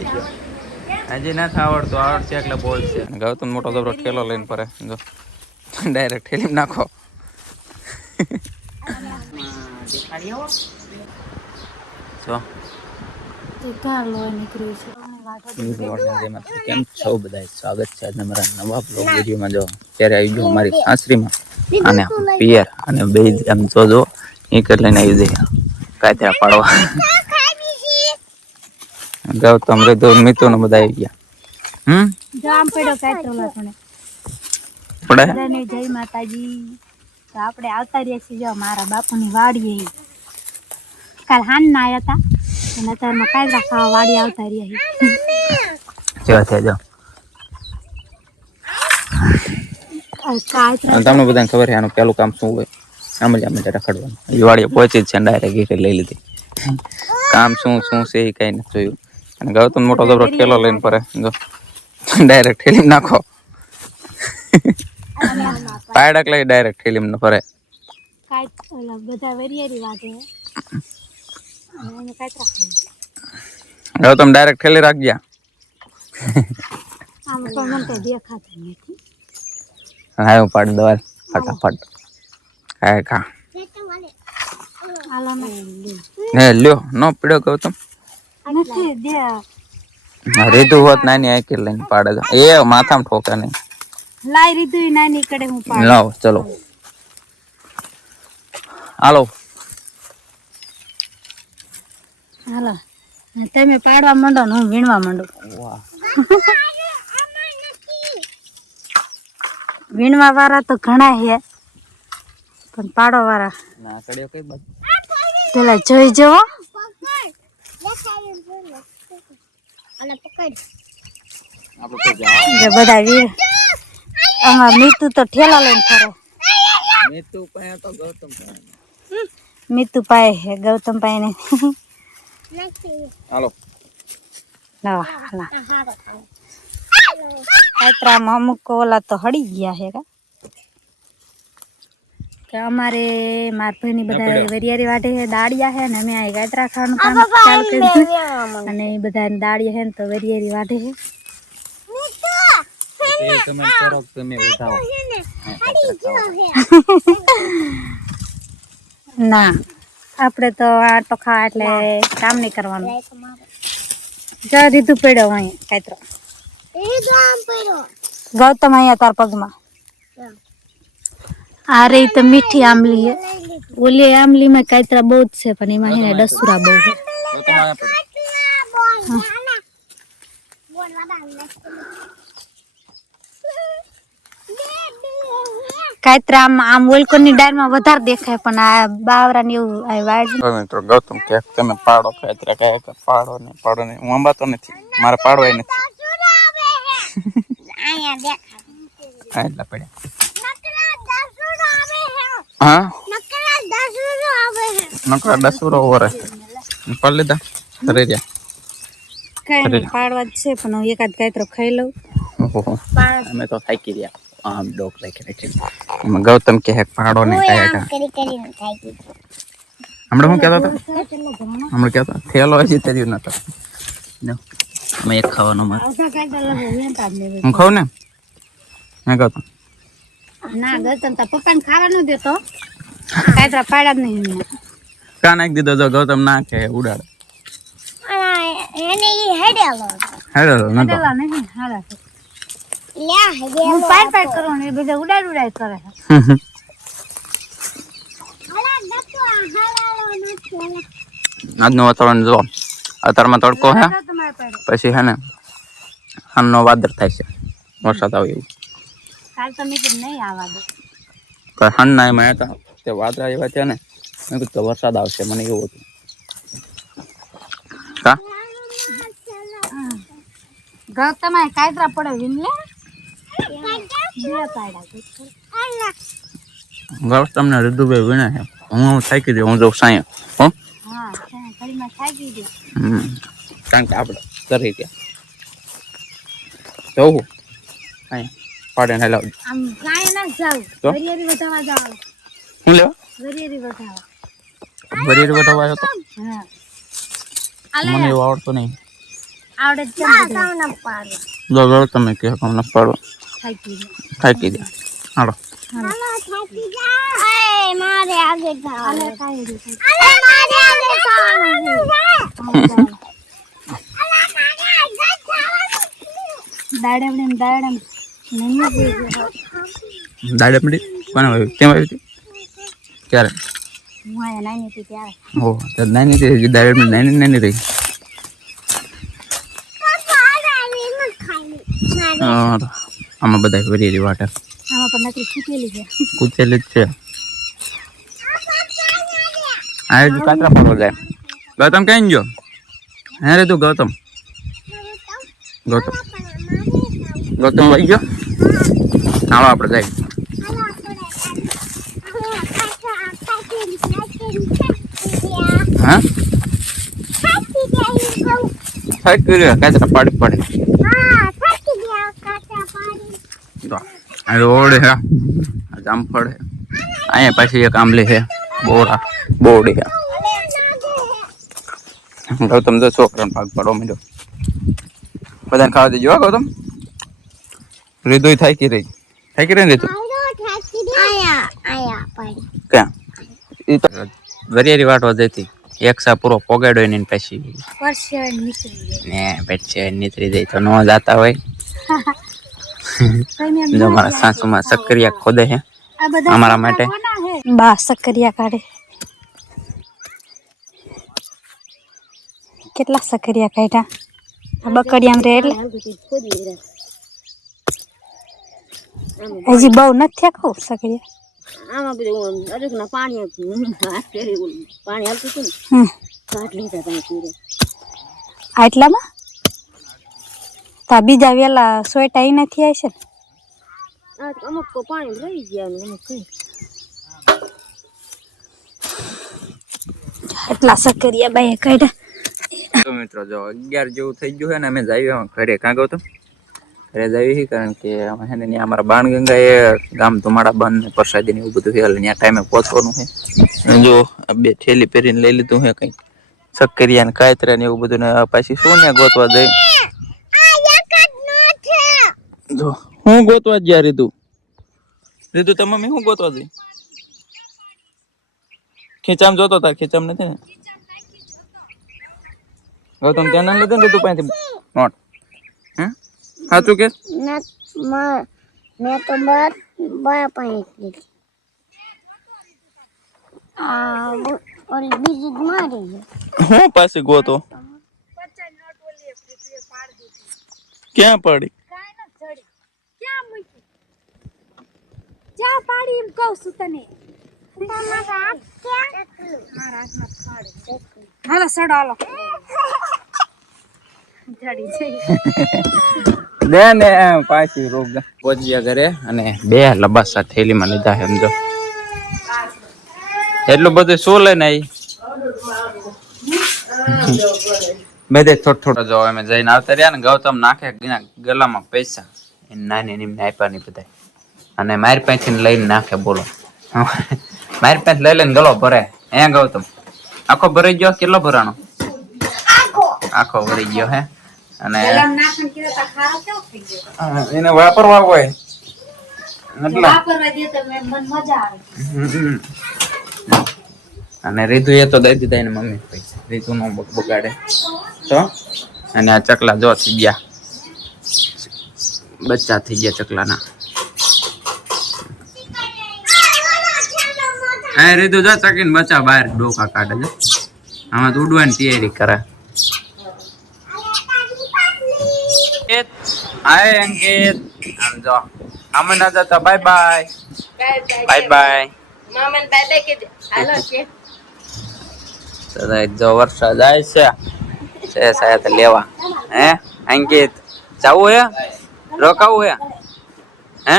હજી નથી આવડતું, આવડશે એટલે બોલશે. ગૌતમ મોટો જબરો ઠેલો લઈને ફરે, જો ડાયરેક્ટ ઠેલી નાખો. જો કેમ છો બધા, સ્વાગત છે આજના મારા નવા બ્લોગ વિડીયોમાં. જો ત્યારે આવી ગયો અમારી સાસરીમાં અને પિયર અને બે એમ જો એ કરી લઈને આવી જાય કાત્યા પાડવા. ગૌતમ રીતુ મિતુ ને બધા આવી ગયા. જામ પડ્યો કાતરો લાખણે પડે બધાને જય માતાજી. તો આપણે આવતા રહ્યા છીએ જો મારા બાપુની વાડીએ. કાલ હાન ના આવ્યા હતા અને અત્યારમાં કાયદા ખાવા વાડી આવતા રહ્યા. જો છે જો તમને બધાને ખબર છે આનું પેલું કામ શું હોય? આમ જ રખડવાનું. એ વાડીએ પહોંચી જ છે, ડાયરેક્ટ લઈ લીધી. કામ શું શું છે એ કઈ નથી જોયું. અને ગૌતમ મોટો જબરો ઠેલો લઈને ફરે, જો ડાયરેક્ટ ઠેલી નાખો. પાયડક લઈ ડાયરેક્ટ ઠેલી ને ફરે. બધા વેરિયારી વાટે ગૌતમ ડાયરેક્ટ ઠેલી રાખ ગયા. આમ તો મને તો દેખાતું નથી. હા હું પાડી દઉં ફટાફટ. કાંઈ ખા ને લ્યો ન પીડ્યો ગૌતમ નથી દે રીધું હોત નાની આંકી લઈને પાડે છે. એ માથામાં ઠોકે નહીં. લાઈ રીધું નાની કડે હું પાડ લાવ ચલો હાલો હાલો. તમે પાડવા માંડો ને હું વીણવા માંડું. વીણવા વાળા તો ઘણા છે પણ પાડો વાળા ના કડ્યો કઈ બાજુ પેલા જોઈ જવો. બધા વીર આમાં મીતુ તો ઠેલા લઈને ફરે. મીતુ પાસે તો ગૌતમ પાસે. મીતુ પાસે છે, ગૌતમ પાસે ને. હાલો કાતરામાં અમુક ઓલા તો હળી ગયા છે કે અમારે માર ભાઈની બધા વેરિયારી વાટે છે, દાળિયા છે ને અમે આ કાતરા ખાવાનું કામ ચાલુ કર્યું અને એ બધા દાળિયા છે ને તો વેરિયારી વાટે છે. ના આપણે તો આટો ખાવા એટલે કામ નહીં કરવાનું. જા દીધું પડ્યો અહીંયા કાતરો ગૌતમ અહીંયા તાર પગમાં. આ રહી તો મીઠી આંબલી છે. ઓલી આંબલી માં કાતરા બહુ જ છે પણ એમાં છે ને ડસુરા બહુ છે. કાતરા આમ ઓલકોની ડાળમાં વધારે દેખાય પણ આ બાવરા ને એવું આ વાડ. મિત્રો ગૌતમ કે તમે પાડો કાતરા કાંઈ પાડો ને હું અંબાતો નથી, મારે પાડવાય નથી. એટલા પડ્યા. હા નકરા દસુરો ઓરે પડ લીધા ઘરે રહ્યા. કઈ નહીં પાડવા જ છે પણ હું એકાદ કાતરો ખાઈ લઉં. અમે તો થાકી રહ્યા આમ ડોક રાખી રાખી. એમાં ગૌતમ કે પાડો ને કાંઈ હમણાં શું કહેતો હતો? હમણાં કહેતો થેલો હજી તર્યું નતો. અમે એક ખાવાનું મારે હું ખાઉં ને હે ગૌતમ? ના ગૌતમ તો પપ્પાને ખાવાનું દેતો કાતરા પાડ્યા જ નહીં. કા નાખી દીધો જો ગૌતમ ના કે ઉડાડે. હેડેલો નતો. હું પાડ કરું ને એ બધા ઉડાડ કરે. આજનું વાતાવરણ જો અત્યારમાં તડકો હે પછી હે ને આમનો વાદળ થાય છે, વરસાદ આવે એવું. કાલ તો મેં નહીં આવવા દે હન ના એમાં હતા તે વાદળા એવા છે ને મેં કીધું તો વરસાદ આવશે મને એવું હતું. કા ગૌતમ કાતરા પડે વિનલે ગૌતમ ને રીધુભાઈ વીણે છે. હું થાકી દઉં, હું જઉં સાંય હો. કારણ કે આપણે કરી ગયા જવું પાડે ને લાવ આમ કાંઈ ના જાવ વરિયારી વધાવા જાવ. હું લેવા વરિયારી વધાવા વરિયારી વધાવા આવ્યો તો હા મને એવું આવડતું નહીં. આવડે જ કેમ બધું જો જો તમે કહો તમને પાડો થાકી ગયા. થાકી દે હાલો મારે આગે જવાનું. દાડમ દાડમડી કોને વાવી કેમ વાવી હતી ક્યારે હું આયા નાની હતી ત્યારે. હો તો નાની હતી દાડમડી નાની નાની રહી આમાં બધા વરિયેરી વાટે આમાં પણ નકરી ફૂટેલી છે. કૂચેલી જ છે આ જ કાતરા પાડો જાય ગૌતમ ક્યાં ગયો હે રે તું ગૌતમ વહી ગયો હાલો આપણે જાય હા થાકી રહ્યો કાતરા પાડી પાડી રોડ હે જામફળ હે અહીંયા પાછી એક આંબલી છે બોડી છે ગૌતમ તો છોકરાને ભાગ પાડો માંડ્યો બધાને ખાવા દેજો હા ગૌતમ રીધું થાકી રહી ને રીધું ક્યાં એ તો વરિયારી વાટવા જતી એક સા પૂરો પોગાડ્યો ને પછી ને પછી નીતરી જાય તો ન જાતા હોય જો મારા સાસુમાં સક્કરિયા ખોદે છે અમારા માટે બા સક્કરિયા કાઢે. કેટલા સક્કરિયા કાઢ્યા બકડિયામ રે એટલે હજી બહુ નથી આખું સક્કરિયા. આમાં બધું અડકના પાણી હાલતું હતું ને કાઢ લીધા તમે પૂરે આટલામાં તા બીજા વેલા સોયટા ઈ નથી આવશે ને. અમુક તો પાણી રહી ગયા અમુક કઈ એટલા સક્કરિયા બાય કાઢ્યા. તો મિત્રો જો 11 જેવું થઈ ગયું છે ને અમે જઈએ ઘરે કાં ગયો તો ઘરે જઈએ કારણ કે અમે છે ને ત્યાં અમારા બાણગંગા એ ગામ ધુમાડા બંધ ને પ્રસાદી ને એવું બધું છે એટલે ત્યાં ટાઈમે પહોંચવાનું છે. જો આ બે થેલી પહેરીને લઈ લીધું છે કંઈક સક્કરિયા ને કાયતરા ને એવું બધું ને પાછી શું ને ગોતવા જઈ જો હું ગોતવા જ યાર રીતું તો મમ્મી હું ગોતવા જઈ ખીચામ જોતો તા ખીચામ નથી ને ગૌતમ ત્યાં ના લીધે ને તું પાસેથી નોટ હે સાચું કે મેં તો બા પાણી બીજી મારી હું પાછી ગોતો ક્યાં પડી ક્યાં પાડી એમ કહું છું તને. હાલો સડો હાલો દે ને પાછી રોગ પહોંચ્યા ઘરે અને 2 લબાસા થેલીમાં લીધા છે સમજો એટલું બધું શું લઈને આવી બધે થોડો જો અમે જઈને આવતા રહ્યા ને ગૌતમ નાખે ગલામાં પૈસા નાની નિમને આપ્યા નહીં બધા અને મારી પાસેથી લઈને નાખે બોલો મારી પાસે લઈ લઈને ગલો ભરે હે ગૌતમ આખો ભરાઈ ગયો કેટલો ભરાણો આખો ભરી ગયો હે અને એને વાપરવા હોય અને રીતુ એ તો દઈ દીધા એને મમ્મી પૈસા રીતુ નો બગાડે તો અને આ ચકલા જો થઈ ગયા બચ્ચા થઈ ગયા ચકલાના હા રીતુ જો ચકીને બચ્ચા બહાર ડોકા કાઢે છે આમાં તો ઉડવાની તૈયારી કરે હાય અંકિત આમ જો આમ ના જતા બાય બાય બાય મામન બાય કે હાલો કે સદાય જો વરસાદ જાય છે સાહેબ લેવા હે અંકિત જાવું હે રોકાવું હે હે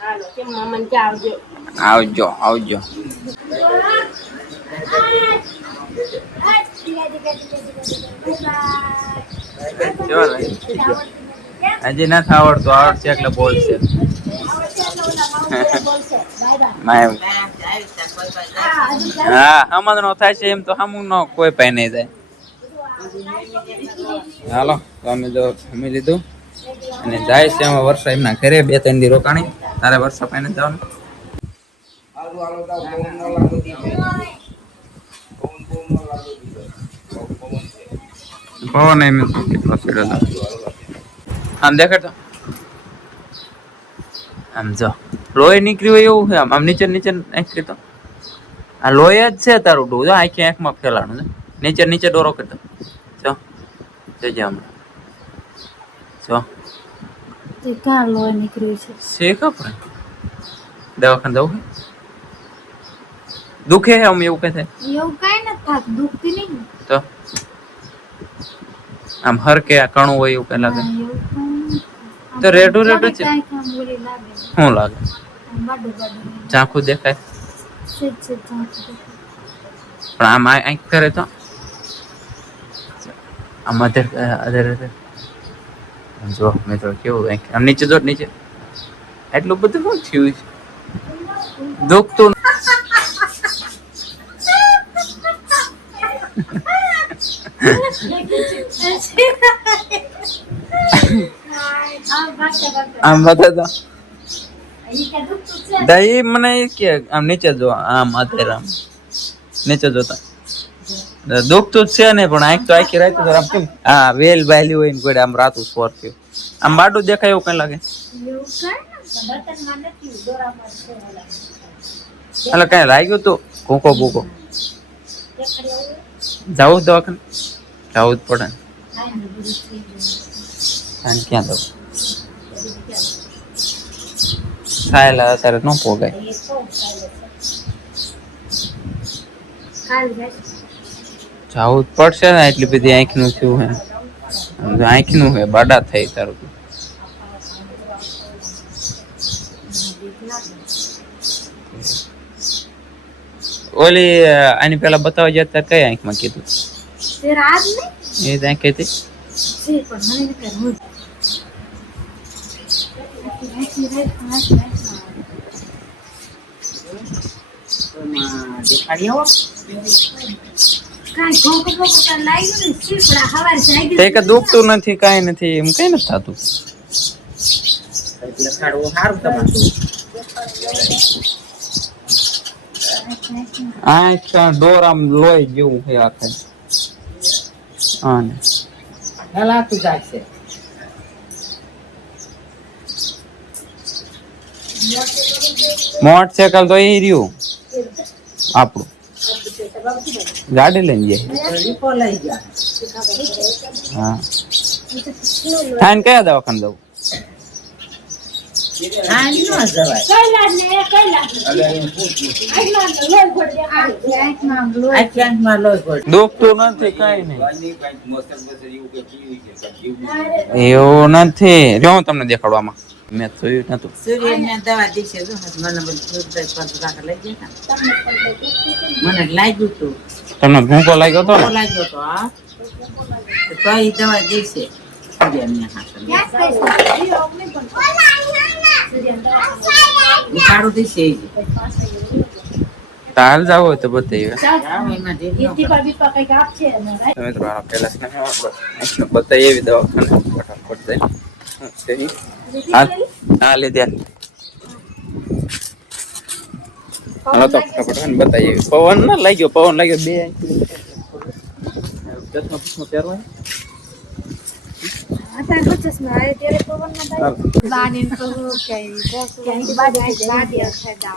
હાલો કે મામન કે આવજો હજી નથી આવડતું આવડશે એટલે બોલશે હા હમણાં નો થાય છે એમ તો હમું નો કોઈ પાઈ નહીં જાય હાલો તો અમે જો જમી લીધું અને જાય છે અમે વર્ષા એમના ઘરે 2-3 દી રોકાણી. તારે વર્ષા પાઈને જવાનું પવન એમ કેટલો સીડો આમ દેખાડતો આમ જો લોહી નીકળ્યું હોય એવું છે આમ નીચે નીચે નાખી તો આ લોહી જ છે તારું ડો જો આખી આંખમાં ફેલાણું છે નીચે નીચે ડોરો કરતો જો જજે હમણાં જો તે કાં લોહી નીકળ્યું છે શેખ આપણે દવાખાને જવું દુખે છે આમ એવું કઈ થાય એવું કાંઈ નથી થાતું દુખતી નહીં ને. તો આમ હરકે આ કણું હોય એવું કઈ લાગે ના, એવું કાંઈ નથી. આમ તો રેડું રેડું છે કાંઈક આમ ઓલી લાગે શું લાગે આમ બાડું બાડું ચાખું દેખાય સેજ સેજ ઝાંખું દેખાય. પણ આમ આંખ કરે તો આમ અધર અધર અધર જો મિત્રો કેવું આંખ આમ નીચે જો નીચે એટલું બધું શું થયું છે દુખતું આમ બતા દહી મને કે આમ નીચે જો આમ અત્યારે આમ નીચે જોતા દુખતું જ છે ને પણ આંખ તો આખી રાત તો આમ કેમ હા વેલ બાયલી હોય ને કોઈ આમ રાતું સ્વર થયું આમ બાડું દેખાય એવું કઈ લાગે એવું કાંઈ નથી. બટનમાં નથી, દોરામાં છે ઓલા. એટલે કઈ લાગ્યું તું ભૂકો ભૂકો જવું જ દવાખાને જવું જ પડે ને. આને બધું થઈ ગયું. અને ક્યાં જવું સાયલા અત્યારે ન પોગાય એ તો કાલ જાય. જવું જ પડશે ને એટલી બધી આંખનું થયું હે આંખનું હે બાડા થઈ તારું ઓલી આની પેલા બતાવવા ગયા ત્યારે કઈ આંખમાં કીધું તે રાત ને એ જ આંખ હતી છે પણ મને નથી કરવું. આખી રાત પાંચ કાંઈ ઘોંઘ ઘોંઘ તો લાગ્યું ને શીપડા હવાર જાગી તે કે દુખતું નથી કાંઈ નથી એમ કઈ નથી થતું આંખ ડોર આમ લોહી જેવું છે આખે હા ને મોટરસાયકલ તો એ રહ્યું આપણું ગાડી લઈને જાય હા થાય ને કયા દવાખાને જવું દુખતું નથી કઈ નહીં એવું નથી જો હું તમને દેખાડવામાં મેં જોયું નતું સૂર્યને દવા દીશે જો મને બધું લઈ ગયા મને લાગ્યું હતું તમને ભૂકો લાગ્યો હતો ને લાગ્યો હતો હા તો એ દવા દીશે સૂર્યને ઉખાડું દીશે તાલ જાવ હોય તો બતાવી એમાં મિત્રો આ પેલા બતાવી એવી દવાખાને ફટાફટ જઈ હા લીધે હાલો તો ફટાફટ બતાવી એવી પવન ના લાગ્યો પવન લાગ્યો બે ચશ્મા પુષ્મા પહેરવા અત્યારે ચશ્મા આવે ત્યારે પવનમાં થાય બાની કહું કે ક્યાંય બાડી બાડી અખાય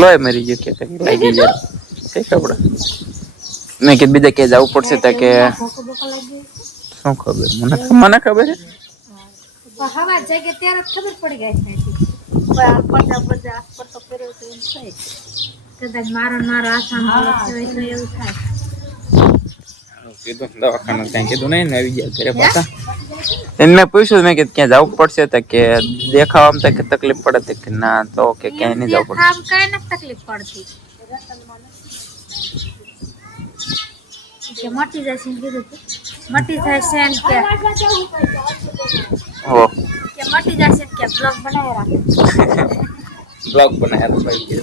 લોહી મરી ગયું કે લાગી જાય કઈ ખબર મેં કે બીજા કે જવું પડશે તો કે શું ખબર મને ખબર છે હવા જાગે ત્યારે ખબર પડી ગઈ પડદા બધા પડતો કર્યો તો એમ થાય કદાચ મારો આસામ એવું થાય કીધું દવાખાને કઈ કીધું નહીં ને આવી ગયા ઘરે પાછા એને પૂછ્યું મેં કે ક્યાં જવું પડશે તો કે દેખાવામાં તો કે તકલીફ પડે તો કે ના તો કે ક્યાંય નહીં જવું પડે આમ કઈ નથી તકલીફ પડતી કે મટી જશે એમ કીધું તું મટી જશે એમ કે હો મટી જશે કે બ્લોગ બનાવી રાખે બ્લોગ બનાવ્યા